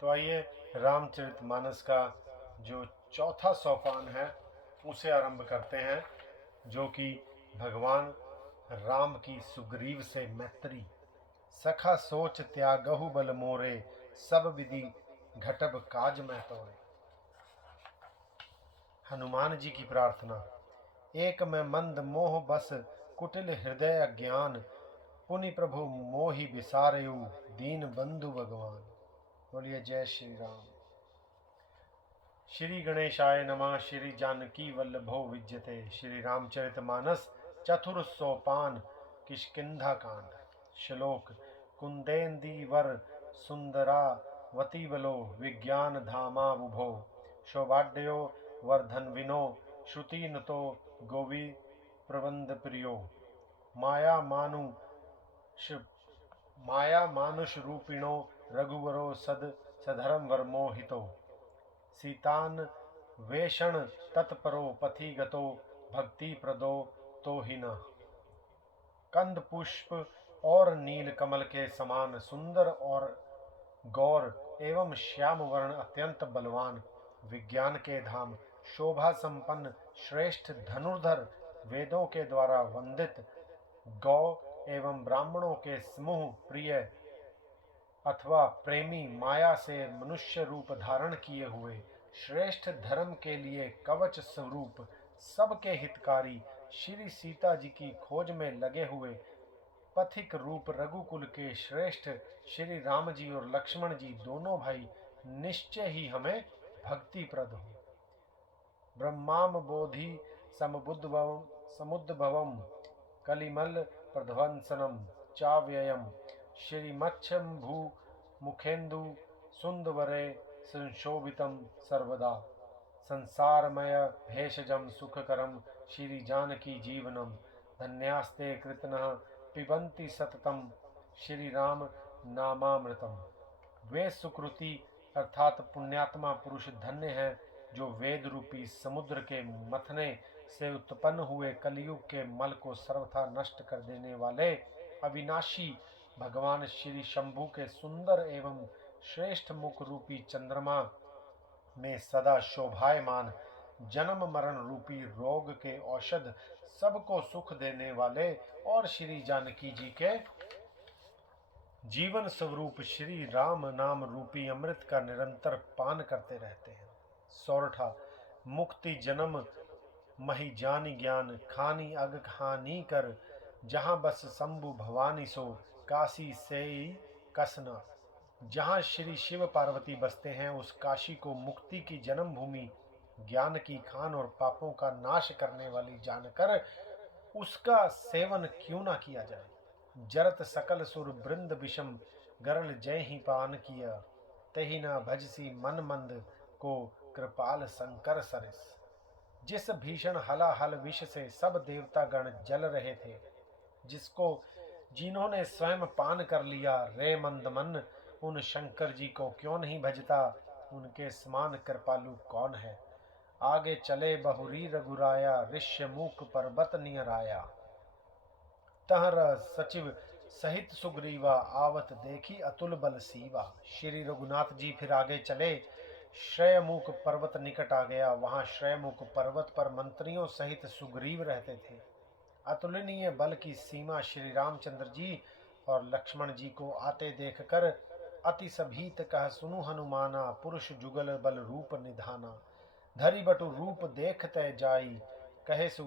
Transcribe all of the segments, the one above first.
तो आइए रामचरितमानस का जो चौथा सोपान है उसे आरंभ करते हैं, जो कि भगवान राम की सुग्रीव से मैत्री। सखा सोच त्यागहु बल मोरे, सब विधि घटब काज में तोरे। हनुमान जी की प्रार्थना। एक में मंद मोह बस, कुटिल हृदय अज्ञान, पुनि प्रभु मोहि बिसारयु, दीन बंधु भगवान। बोलिए जय श्री राम। श्री गणेशाय नमः। श्री जानकी वल्लभो विद्यते। श्री रामचरितमानस चतुर सोपान किष्किंधा कांड। श्लोक। कुंदेन्दीवर सुंदरावती बलो, विज्ञान धामा बुभो, शोभाढ्यो वर्धन्विनो, श्रुति नुतो गोवी प्रबंध प्रियो। माया मानुष रूपिणो, रघुवरो सधर्म वर्मोहितो। सीतान वेषण तत्परो, पथि गतो भक्ति प्रदो तो ही न। कंद पुष्प और नील कमल के समान सुंदर और गौर एवं श्याम वर्ण, अत्यंत बलवान, विज्ञान के धाम, शोभा संपन्न, श्रेष्ठ धनुर्धर, वेदों के द्वारा वंदित, गौ एवं ब्राह्मणों के समूह प्रिय अथवा प्रेमी, माया से मनुष्य रूप धारण किए हुए, श्रेष्ठ धर्म के लिए कवच स्वरूप, सबके हितकारी, श्री सीता जी की खोज में लगे हुए पथिक रूप रघुकुल के श्रेष्ठ श्री राम जी और लक्ष्मण जी दोनों भाई निश्चय ही हमें भक्तिप्रद हो। ब्रह्माम बोधि समुद्भवम, कलिमल प्रध्वंसनम चाव्ययम, श्रीमच्छंभू मुखेन्दु सुंदवरे संशोभितम सर्वदा, संसारमय भेषजम सुखकरम, श्री जानकी जीवनम, धन्यास्ते कृतनः पिबन्ति सततम, श्री राम नामामृतम। वे सुकृति अर्थात पुण्यात्मा पुरुष धन्य हैं, जो वेद रूपी समुद्र के मथने से उत्पन्न हुए कलयुग के मल को सर्वथा नष्ट कर देने वाले अविनाशी भगवान श्री शंभु के सुंदर एवं श्रेष्ठ मुख रूपी चंद्रमा में सदा शोभायमान, जन्म मरण रूपी रोग के औषध, सबको सुख देने वाले और श्री जानकी जी के जीवन स्वरूप श्री राम नाम रूपी अमृत का निरंतर पान करते रहते हैं। सोरठा। मुक्ति जन्म मही जानी ज्ञान, खानी अग खानी कर, जहाँ बस शंभु भवानी सो, काशी से कसना। जहाँ श्री शिव पार्वती बसते हैं उस काशी को मुक्ति की जन्म भूमि, ज्ञान की खान और पापों का नाश करने वाली जानकर उसका सेवन क्यों ना किया जाए। जरत सकल सुर बृंद विषम, गरल जय ही पान किया, तही न भजसी मन मंद को, कृपाल शंकर सरिस। जिस भीषण हलाहल विष से सब देवता गण जल रहे थे, जिन्होंने स्वयं पान कर लिया, रे मंद मन उन शंकर जी को क्यों नहीं भजता। उनके समान कृपालु कौन है। आगे चले बहुरी रघुराया, ऋष्य मुख पर्वत नियराया, तहर सचिव सहित सुग्रीवा, आवत देखी अतुल बल सीवा। श्री रघुनाथ जी फिर आगे चले, श्रेयमुख पर्वत निकट आ गया। वहां श्रेयमुख पर्वत पर मंत्रियों सहित सुग्रीव रहते थे। अतुलनीय बल की सीमा श्री रामचंद्र जी और लक्ष्मण जी को आते देखकर अति सभीत कह, सुनु हनुमाना, पुरुष जुगल बल रूप निधाना, धरि बटु रूप देखते जाई, कहे सु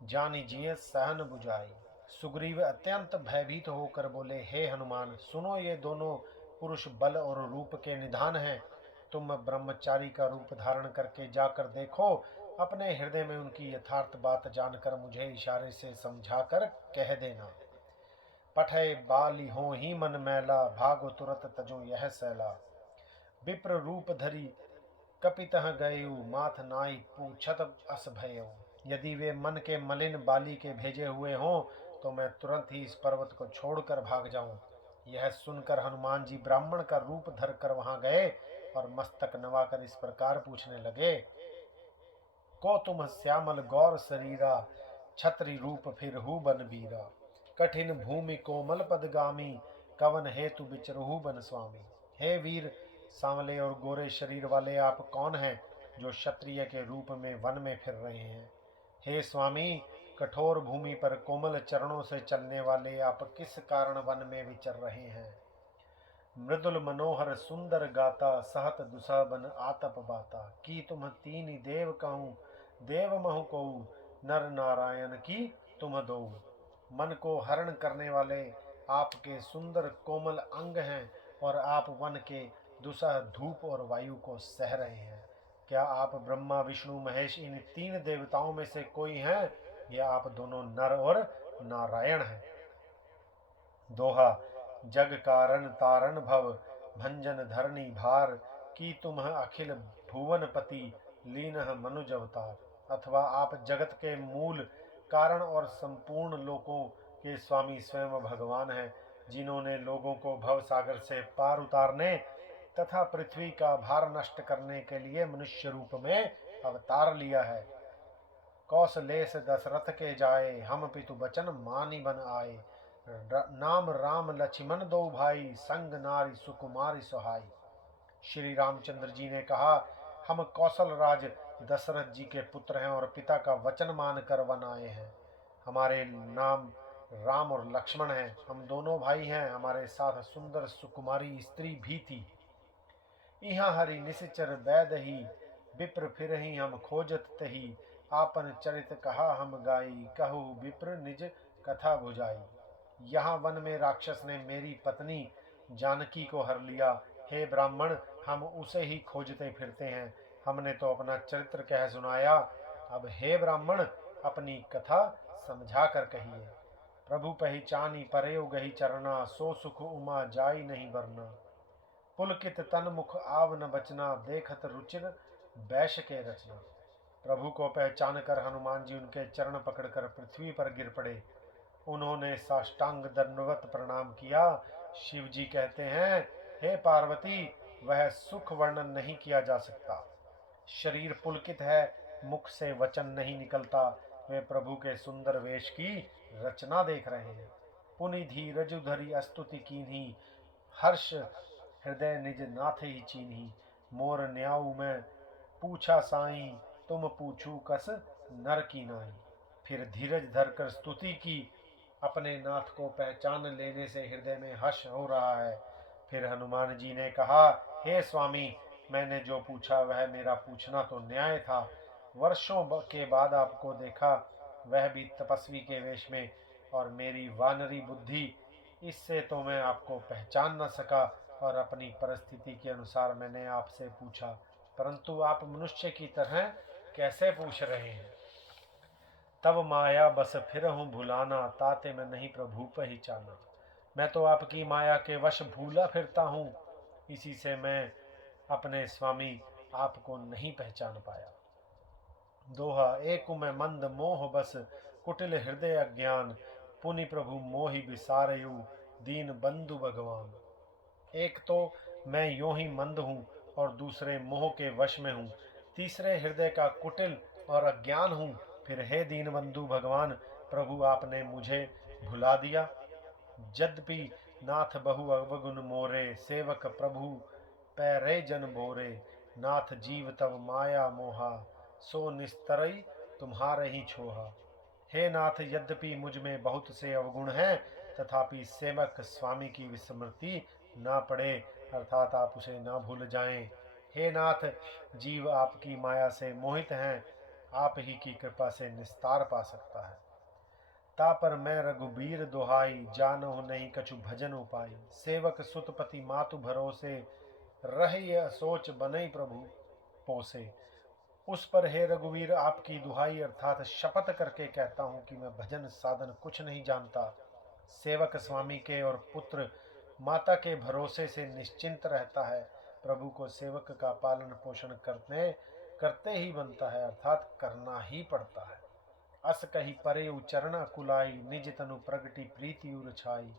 जानी जिये सहन बुझाई। सुग्रीव अत्यंत भयभीत होकर बोले, हे हनुमान, सुनो, ये दोनों पुरुष बल और रूप के निधान हैं। तुम ब्रह्मचारी का रूप धारण करके जाकर देखो, अपने हृदय में उनकी यथार्थ बात जानकर मुझे इशारे से समझाकर कह देना। पठय बाली हो ही मन मैला, भागो तुरत तजो यह सैला। विप्र रूप धरी कपितः गयउ, माथ नाई पूछत अस भयउ। यदि वे मन के मलिन बाली के भेजे हुए हों तो मैं तुरंत ही इस पर्वत को छोड़कर भाग जाऊं। यह सुनकर हनुमान जी ब्राह्मण का रूप धरकर वहां गए और मस्तक नवाकर इस प्रकार पूछने लगे, को तुम श्यामल गौर शरीरा, छत्री रूप फिर हु बन बीरा। कठिन भूमि कोमल पदगामी, कवन हेतु बिचरहु बन स्वामी। हे वीर, सांवले और गोरे शरीर वाले आप कौन हैं जो क्षत्रिय के रूप में वन में फिर रहे हैं? हे स्वामी, कठोर भूमि पर कोमल चरणों से चलने वाले आप किस कारण वन में विचर रहे हैं? मृदुल मनोहर सुंदर गाता सहत दुसह बन आतप बाता, की तुम तीन देव कहूँ देव महु कहूँ, नर नारायण की तुम दो। मन को हरण करने वाले आपके सुंदर कोमल अंग हैं और आप वन के दुसह धूप और वायु को सह रहे हैं। क्या आप ब्रह्मा विष्णु महेश इन तीन देवताओं में से कोई हैं, या आप दोनों नर और नारायण हैं? दोहा। जग कारण तारण भव भंजन धरणी भार, की तुम अखिल भुवनपति लीनः मनुज अवतार। अथवा आप जगत के मूल कारण और संपूर्ण लोकों के स्वामी स्वयं भगवान हैं, जिन्होंने लोगों को भव सागर से पार उतारने तथा पृथ्वी का भार नष्ट करने के लिए मनुष्य रूप में अवतार लिया है। कौशलेश दशरथ के जाए, हम पितु बचन मानी बन आए। नाम राम लक्ष्मण दो भाई, संग नारी सुकुमारी सुहाई। श्री रामचंद्र जी ने कहा, हम कौशल राज दशरथ जी के पुत्र हैं और पिता का वचन मानकर वन आए हैं। हमारे नाम राम और लक्ष्मण हैं, हम दोनों भाई हैं। हमारे साथ सुंदर सुकुमारी स्त्री भी थी। यहाँ हरि निश्चर वैद ही, विप्र फिर ही हम खोजत तही। आपन चरित कहा हम गाई, कहु विप्र निज कथा बुझाई। यहाँ वन में राक्षस ने मेरी पत्नी जानकी को हर लिया। हे ब्राह्मण, हम उसे ही खोजते फिरते हैं। हमने तो अपना चरित्र कह सुनाया, अब हे ब्राह्मण अपनी कथा समझा कर कहिए। प्रभु पहचानी परेव गही चरना, सो सुख उमा जाई नहीं बरना। पुलकित तन मुख आव न बचना, देखत रुचिर बैश के रचना। प्रभु को पहचान कर हनुमान जी उनके चरण पकड़कर पृथ्वी पर गिर पड़े। उन्होंने साष्टांग दंडवत प्रणाम किया। शिव जी कहते हैं, हे पार्वती, वह सुख वर्णन नहीं किया जा सकता। शरीर पुलकित है, मुख से वचन नहीं निकलता। वे प्रभु के सुंदर वेश की रचना देख रहे हैं। पुनि धीरज धरि स्तुति कीन्ही, हर्ष हृदय निज नाथ ही चीन्ही। मोर न्याऊ में पूछा साई, तुम पूछू कस नर की नाई। फिर धीरज धरकर स्तुति की। अपने नाथ को पहचान लेने से हृदय में हर्ष हो रहा है। फिर हनुमान जी ने कहा, हे स्वामी, मैंने जो पूछा वह मेरा पूछना तो न्याय था। वर्षों के बाद आपको देखा, वह भी तपस्वी के वेश में, और मेरी वानरी बुद्धि, इससे तो मैं आपको पहचान न सका और अपनी परिस्थिति के अनुसार मैंने आपसे पूछा, परंतु आप मनुष्य की तरह कैसे पूछ रहे हैं? तब माया बस फिर हूँ भुलाना, ताते मैं नहीं प्रभु पहचाना। मैं तो आपकी माया के वश भूला फिरता हूँ, इसी से मैं अपने स्वामी आपको नहीं पहचान पाया। दोहा। एक मैं मंद मोह बस, कुटिल हृदय अज्ञान। पुनि प्रभु मोहि बिसारयु, दीन बंधु भगवान। एक तो मैं यूं ही मंद हूँ और दूसरे मोह के वश में हूँ, तीसरे हृदय का कुटिल और अज्ञान हूँ। फिर हे दीन बंधु भगवान, प्रभु आपने मुझे भुला दिया। यद्यपि नाथ बहु अवगुण मोरे, सेवक प्रभु पैरे जन बोरे। नाथ जीव तब माया मोहा, सो निस्तरई तुम्हारे ही छोहा। हे नाथ, यद्यपि मुझ में बहुत से अवगुण हैं, तथापि सेवक स्वामी की विस्मृति ना पड़े, अर्थात आप उसे ना भूल जाएं। हे नाथ, जीव आपकी माया से मोहित हैं, आप ही की कृपा से निस्तार पा सकता है। तापर मैं रघुबीर दोहाई, जानहु नहीं कछु भजन उपाई। सेवक सुतपति मातु भरोसे, रही सोच बनई प्रभु पोसे। उस पर हे रघुवीर आपकी दुहाई अर्थात शपथ करके कहता हूँ कि मैं भजन साधन कुछ नहीं जानता। सेवक स्वामी के और पुत्र माता के भरोसे से निश्चिंत रहता है। प्रभु को सेवक का पालन पोषण करते ही बनता है, अर्थात करना ही पड़ता है। अस कही परे उचरण कुलाई, निज तनु प्रगति प्रीति उर छाई।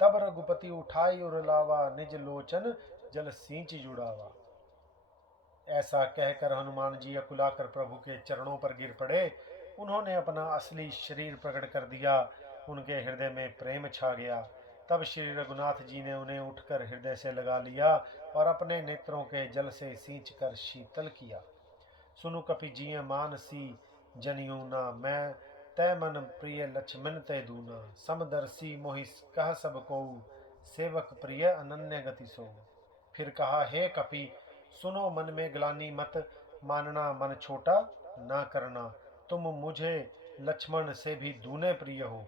तब रघुपति उठाई उर लावा, निज लोचन जल सींच जुड़ावा। ऐसा कहकर हनुमान जी अकुलाकर प्रभु के चरणों पर गिर पड़े। उन्होंने अपना असली शरीर प्रकट कर दिया। उनके हृदय में प्रेम छा गया। तब श्री रघुनाथ जी ने उन्हें उठकर हृदय से लगा लिया और अपने नेत्रों के जल से सींच कर शीतल किया। सुनु कपि जिय मानसी जनियूना, मैं तय मन प्रिय लक्ष्मण तय दूना। समदर्शी मोहि कह सब को, सेवक प्रिय अनन्य गति सो। फिर कहा, हे कपि सुनो मन में ग्लानि मत, मानना मन छोटा ना करना। तुम मुझे लक्ष्मण से भी दूने प्रिय हो।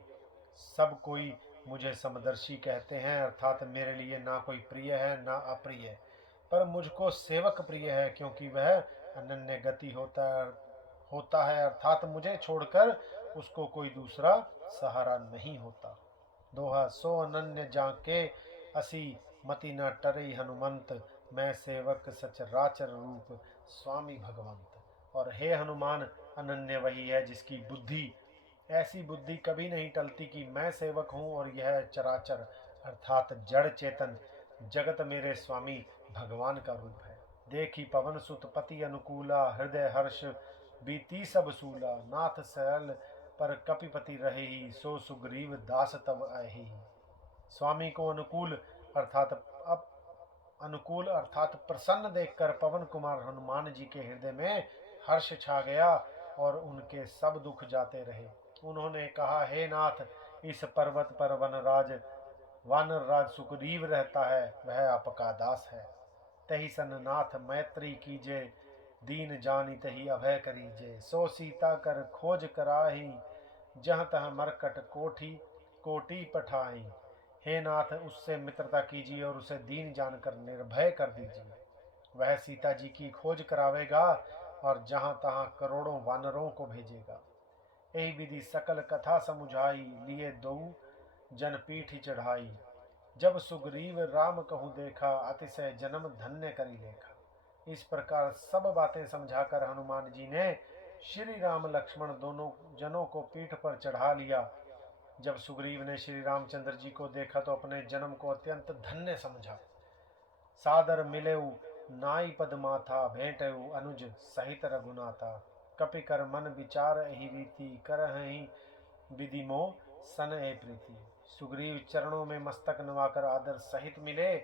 सब कोई मुझे समदर्शी कहते हैं, अर्थात मेरे लिए ना कोई प्रिय है ना अप्रिय, पर मुझको सेवक प्रिय है, क्योंकि वह अनन्य गति होता है, अर्थात मुझे छोड़कर उसको कोई दूसरा सहारा नहीं होता। दोहा, सो अनन्य जाके असी मति न टरई हनुमंत, मैं सेवक सचराचर रूप स्वामी भगवंत। और हे हनुमान, अनन्य वही है जिसकी बुद्धि, ऐसी बुद्धि कभी नहीं टलती कि मैं सेवक हूँ और यह चराचर अर्थात जड़ चेतन जगत मेरे स्वामी भगवान का रूप है। देखी पवन सुत पति अनुकूला, हृदय हर्ष बीती सब सूला। नाथ सरल पर कपिपति रहे, सो सुग्रीव दास तब आही। स्वामी को अनुकूल अर्थात प्रसन्न देखकर पवन कुमार हनुमान जी के हृदय में हर्ष छा गया और उनके सब दुख जाते रहे। उन्होंने कहा, हे नाथ, इस पर्वत पर वानर राज सुग्रीव रहता है, वह आपका दास है। तही सन नाथ मैत्री कीजे, दीन जानी तही अभय करीजे। सो सीता कर खोज कराही, जहाँ तहाँ मरकट कोटि पठाई। हे नाथ, उससे मित्रता कीजिए और उसे दीन जानकर निर्भय कर दीजिए। वह सीता जी की खोज करावेगा और जहाँ तहाँ करोड़ों वानरों को भेजेगा। यही विधि सकल कथा समुझाई, लिए दो जन पीठी चढ़ाई। जब सुग्रीव राम कहूँ देखा, अतिशय जन्म धन्य करी लेखा। इस प्रकार सब बातें समझाकर हनुमान जी ने श्री राम लक्ष्मण दोनों जनों को पीठ पर चढ़ा लिया। जब सुग्रीव ने श्री रामचंद्र जी को देखा तो अपने जन्म को अत्यंत धन्य समझा। सादर मिलेऊ नाई पद माथा, भेंटेऊ अनुज सहित रघुनाथा। कपि कर मन विचार एहि रीति, करहि विधि मोह सन ए प्रीति। सुग्रीव चरणों में मस्तक नवाकर आदर सहित मिले।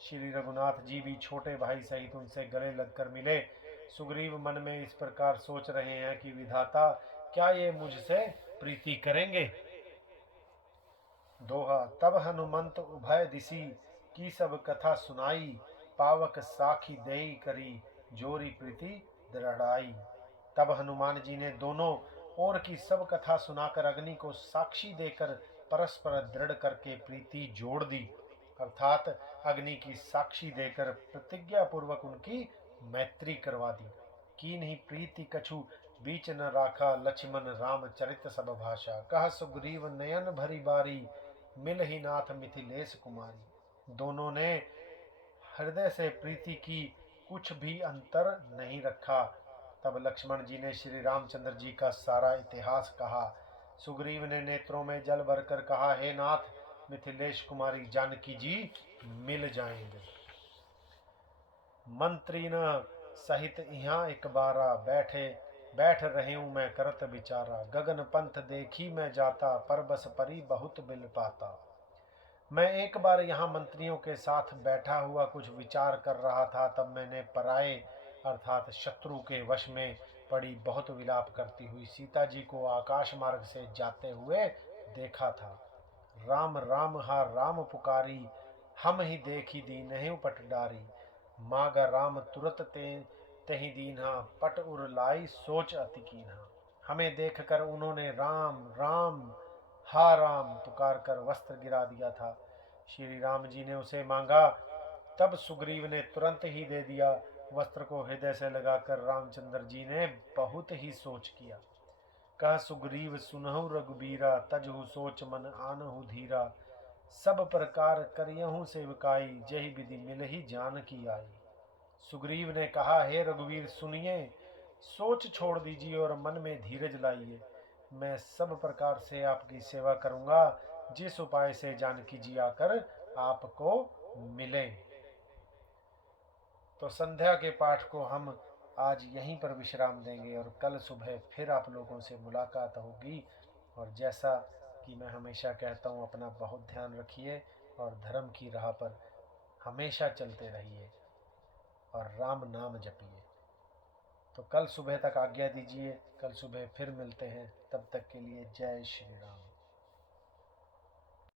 श्री रघुनाथ जी भी छोटे भाई सहित उनसे गले लगकर मिले। सुग्रीव मन में इस प्रकार सोच रहे हैं कि विधाता, क्या ये मुझसे प्रीति करेंगे। दोहा, तब हनुमंत उभय दिसी, की सब कथा सुनाई। पावक साखी देई करी, जोरी प्रीति दृढ़ाई। तब हनुमान जी ने दोनों ओर की सब कथा सुनाकर अग्नि को साक्षी देकर परस्पर दृढ़ करके प्रीति जोड़ दी, अर्थात अग्नि की साक्षी देकर प्रतिज्ञा पूर्वक उनकी मैत्री करवा दी। की नहीं प्रीति कछु बीच न राखा, लक्ष्मण राम चरित सब भाषा। कह सुग्रीव नयन भरी बारी, मिल ही नाथ मिथिलेश कुमारी। दोनों ने हृदय से प्रीति की, कुछ भी अंतर नहीं रखा। तब लक्ष्मण जी ने श्री रामचंद्र जी का सारा इतिहास कहा। सुग्रीव ने नेत्रों में जल भरकर कहा, हे नाथ, मिथिलेश कुमारी जानकी जी मिल जाएंगे। मंत्री न सहित यहाँ एक बारा, बैठ रहे हूँ मैं करत विचारा। गगन पंथ देखी मैं जाता, पर बस परी बहुत बिल पाता। मैं एक बार यहाँ मंत्रियों के साथ बैठा हुआ कुछ विचार कर रहा था, तब मैंने पराए अर्थात शत्रु के वश में पड़ी बहुत विलाप करती हुई सीता जी को आकाश मार्ग से जाते हुए देखा था। राम राम हा राम पुकारी, हम ही देखी दीनहि पट डारी। मागा राम तुरत तेहि दीन्हा, पट उर लाई सोच अति कीन्हा। हमें देखकर उन्होंने राम राम हा राम पुकार कर वस्त्र गिरा दिया था। श्री राम जी ने उसे मांगा, तब सुग्रीव ने तुरंत ही दे दिया। वस्त्र को हृदय से लगाकर रामचंद्र जी ने बहुत ही सोच किया। कह सुग्रीव सुनहु रघुबीरा, तजहु सोच मन आनहु धीरा। सब प्रकार करियहु सेवकाई, जही विधि मिल ही जान की आई। सुग्रीव ने कहा, हे रघुवीर सुनिए, सोच छोड़ दीजिए और मन में धीरज लाइए। मैं सब प्रकार से आपकी सेवा करूंगा, जिस उपाय से जानकी जी आकर आपको मिले। तो संध्या के पाठ को हम आज यहीं पर विश्राम देंगे और कल सुबह फिर आप लोगों से मुलाकात होगी। और जैसा कि मैं हमेशा कहता हूँ, अपना बहुत ध्यान रखिए। और धर्म की राह पर हमेशा चलते रहिए और राम नाम जपिए। तो कल सुबह तक आज्ञा दीजिए, कल सुबह फिर मिलते हैं। तब तक के लिए जय श्री राम।